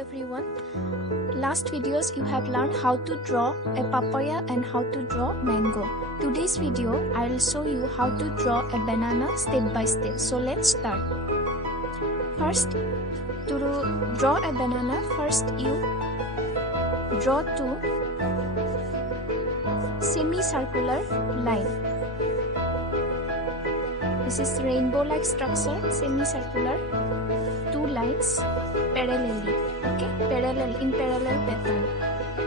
everyone. Last videos you have learned how to draw a papaya and how to draw mango. Today's video I will show you how to draw a banana step by step. So let's start. First, to draw a banana, first you draw two semicircular line. This is rainbow-like structure, semicircular, two lines parallelly, in parallel pattern.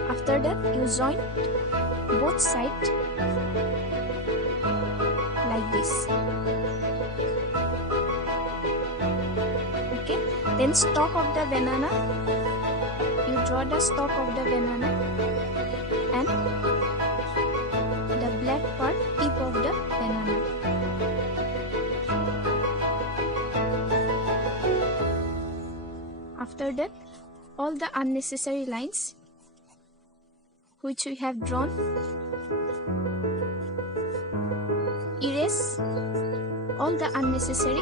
After that, you join both sides like this. Okay. Then stalk of the banana. You draw the stalk of the banana and the black part, tip of the banana. After that, all the unnecessary lines which we have drawn, erase all the unnecessary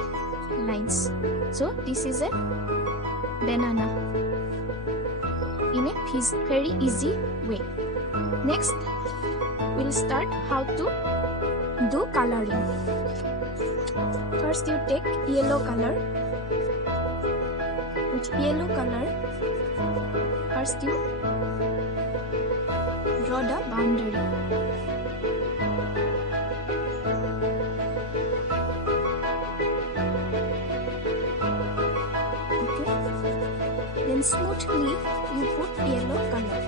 lines. So this is a banana in a very easy way. Next, we'll start how to do coloring. First you take yellow color. With yellow color, first you draw the boundary. Okay. Then smoothly you put yellow color.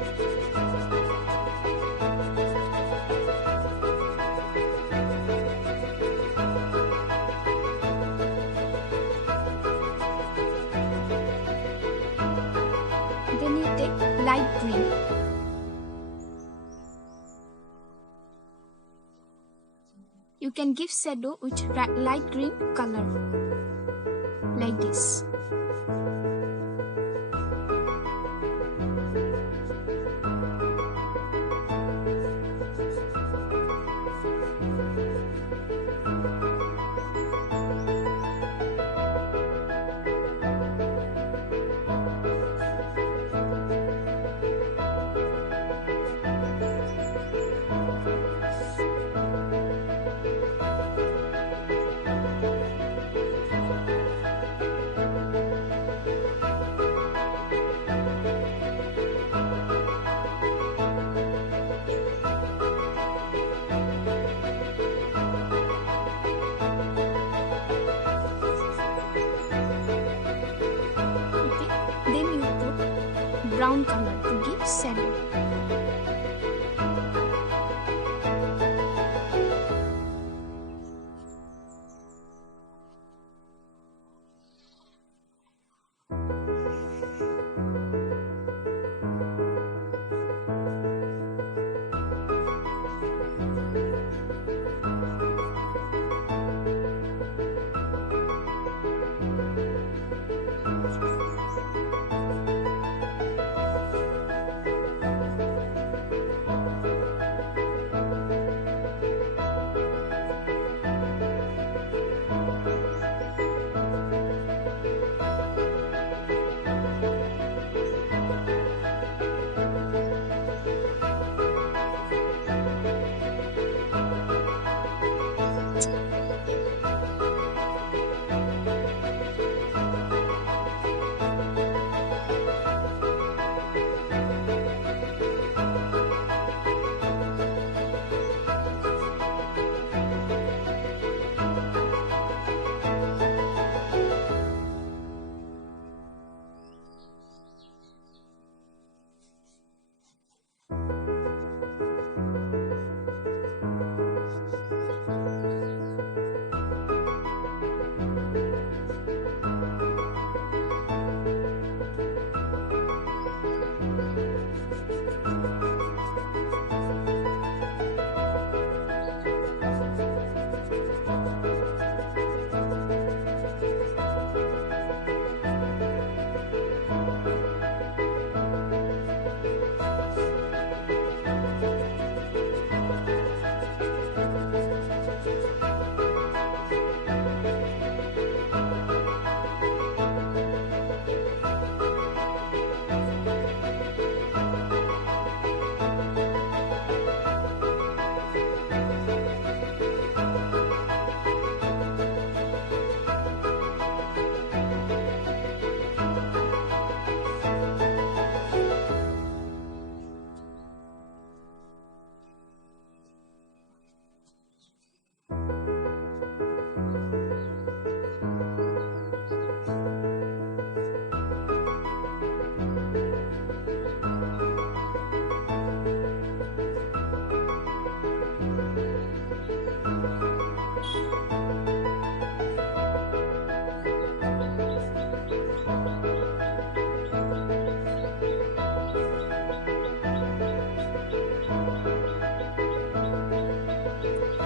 Then you take light green. You can give shadow with light green color, like this. Brown color to give shadow.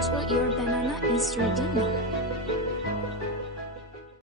So your banana is ready now.